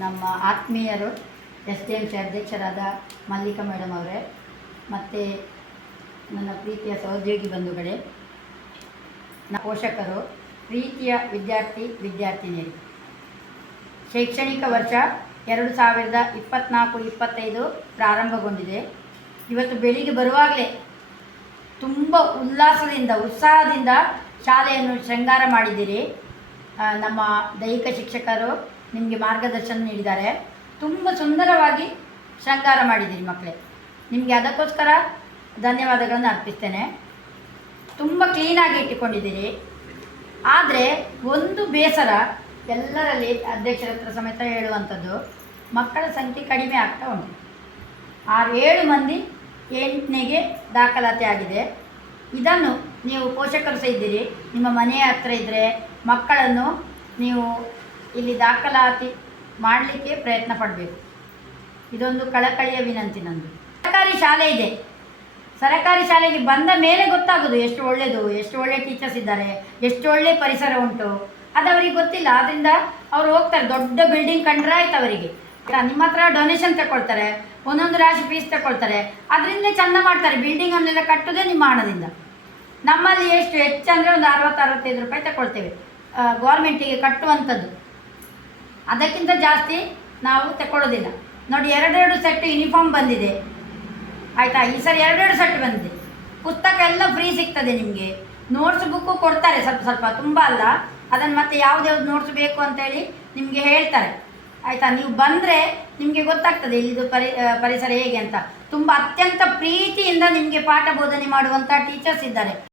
ನಮ್ಮ ಆತ್ಮೀಯರು S D M C ಅಧ್ಯಕ್ಷರಾದ ಮಲ್ಲಿಕಾ ಮೇಡಮ್ ಅವರೇ, ಮತ್ತು ನನ್ನ ಪ್ರೀತಿಯ ಸಹೋದ್ಯೋಗಿ ಬಂಧುಗಳೇ ಪೋಷಕರು, ಪ್ರೀತಿಯ ವಿದ್ಯಾರ್ಥಿ ವಿದ್ಯಾರ್ಥಿನಿಯರು. ಶೈಕ್ಷಣಿಕ ವರ್ಷ ಎರಡು ಸಾವಿರದ ಇಪ್ಪತ್ತ್ನಾಲ್ಕು ಇಪ್ಪತ್ತೈದು ಪ್ರಾರಂಭಗೊಂಡಿದೆ. ಇವತ್ತು ಬೆಳಿಗ್ಗೆ ಬರುವಾಗಲೇ ತುಂಬ ಉಲ್ಲಾಸದಿಂದ, ಉತ್ಸಾಹದಿಂದ ಶಾಲೆಯನ್ನು ಶೃಂಗಾರ ಮಾಡಿದ್ದೀರಿ. ನಮ್ಮ ದೈಹಿಕ ಶಿಕ್ಷಕರು ನಿಮಗೆ ಮಾರ್ಗದರ್ಶನ ನೀಡಿದ್ದಾರೆ. ತುಂಬ ಸುಂದರವಾಗಿ ಶೃಂಗಾರ ಮಾಡಿದ್ದೀರಿ ಮಕ್ಕಳೇ. ನಿಮಗೆ ಅದಕ್ಕೋಸ್ಕರ ಧನ್ಯವಾದಗಳನ್ನು ಅರ್ಪಿಸ್ತೇನೆ. ತುಂಬ ಕ್ಲೀನಾಗಿ ಇಟ್ಟುಕೊಂಡಿದ್ದೀರಿ. ಆದರೆ ಒಂದು ಬೇಸರ ಎಲ್ಲರಲ್ಲಿ ಅಧ್ಯಕ್ಷರ ಹತ್ರ ಸಮೇತ ಹೇಳುವಂಥದ್ದು, ಮಕ್ಕಳ ಸಂಖ್ಯೆ ಕಡಿಮೆ ಆಗ್ತಾ ಉಂಟು. ಆರು ಏಳು ಮಂದಿ ಎಂಟನೇಗೆ ದಾಖಲಾತಿ ಆಗಿದೆ. ಇದನ್ನು ನೀವು ಪೋಷಕರು ಸಹ ಇದ್ದೀರಿ. ನಿಮ್ಮ ಮನೆಯ ಹತ್ರ ಇದ್ದರೆ ಮಕ್ಕಳನ್ನು ನೀವು ಇಲ್ಲಿ ದಾಖಲಾತಿ ಮಾಡಲಿಕ್ಕೆ ಪ್ರಯತ್ನ ಪಡಬೇಕು. ಇದೊಂದು ಕಳಕಳಿಯ ವಿನಂತಿ ನಂದು. ಸರ್ಕಾರಿ ಶಾಲೆ ಇದೆ. ಸರಕಾರಿ ಶಾಲೆಗೆ ಬಂದ ಮೇಲೆ ಗೊತ್ತಾಗೋದು ಎಷ್ಟು ಒಳ್ಳೆಯದು ಎಷ್ಟು ಒಳ್ಳೆ ಟೀಚರ್ಸ್ ಇದ್ದಾರೆ, ಎಷ್ಟು ಒಳ್ಳೆ ಪರಿಸರ ಉಂಟು. ಅದು ಅವರಿಗೆ ಗೊತ್ತಿಲ್ಲ. ಆದ್ದರಿಂದ ಅವ್ರು ಹೋಗ್ತಾರೆ. ದೊಡ್ಡ ಬಿಲ್ಡಿಂಗ್ ಕಂಡ್ರೆ ಆಯ್ತು ಅವರಿಗೆ? ನಿಮ್ಮ ಹತ್ರ ಡೊನೇಷನ್ ತಗೊಳ್ತಾರೆ ಒಂದೊಂದು ರಾಶಿ ಫೀಸ್ ತಗೊಳ್ತಾರೆ ಅದರಿಂದ ಚಂದ ಮಾಡ್ತಾರೆ. ಬಿಲ್ಡಿಂಗನ್ನೆಲ್ಲ ಕಟ್ಟೋದೇ ನಿಮ್ಮ ಹಣದಿಂದ. ನಮ್ಮಲ್ಲಿ ಎಷ್ಟು ಹೆಚ್ಚಂದರೆ ಒಂದು ಅರವತ್ತು, ಅರವತ್ತೈದು ರೂಪಾಯಿ ತಗೊಳ್ತೇವೆ. ಗೌರ್ಮೆಂಟಿಗೆ ಕಟ್ಟುವಂಥದ್ದು. ಅದಕ್ಕಿಂತ ಜಾಸ್ತಿ ನಾವು ತಗೊಳ್ಳೋದಿಲ್ಲ ನೋಡಿ, ಎರಡೆರಡು ಸೆಟ್ ಯೂನಿಫಾರ್ಮ್ ಬಂದಿದೆ. ಆಯಿತಾ? ಈ ಸರಿ ಎರಡೆರಡು ಸೆಟ್ ಬಂದಿದೆ. ಪುಸ್ತಕ ಎಲ್ಲ ಫ್ರೀ ಸಿಗ್ತದೆ ನಿಮಗೆ. ನೋಟ್ಸ್ ಬುಕ್ಕು ಕೊಡ್ತಾರೆ ಸ್ವಲ್ಪ ಸ್ವಲ್ಪ, ತುಂಬ ಅಲ್ಲ? ಅದನ್ನು ಮತ್ತೆ ಯಾವ್ದು ಯಾವ್ದು ನೋಟ್ಸ್ ಬೇಕು ಅಂತೇಳಿ ನಿಮಗೆ ಹೇಳ್ತಾರೆ. ಆಯಿತಾ? ನೀವು ಬಂದರೆ ನಿಮಗೆ ಗೊತ್ತಾಗ್ತದೆ ಇಲ್ಲಿದು ಪರಿ ಪರಿಸರ ಹೇಗೆ ಅಂತ. ತುಂಬ ಅತ್ಯಂತ ಪ್ರೀತಿಯಿಂದ ನಿಮಗೆ ಪಾಠ ಬೋಧನೆ ಮಾಡುವಂಥ ಟೀಚರ್ಸ್ ಇದ್ದಾರೆ.